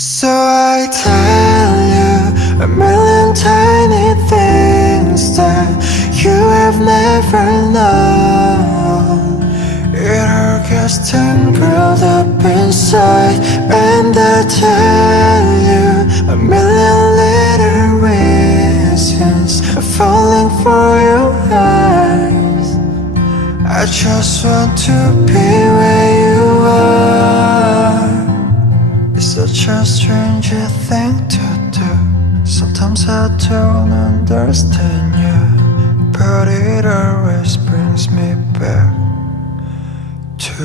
So I tell you a million tiny things that you have never known. It all gets tangled up inside, and I tell you a million little reasons for falling for your eyes. I just want to be where you are. It's such a strange thing to do. Sometimes I don't understand you, but it always brings me back to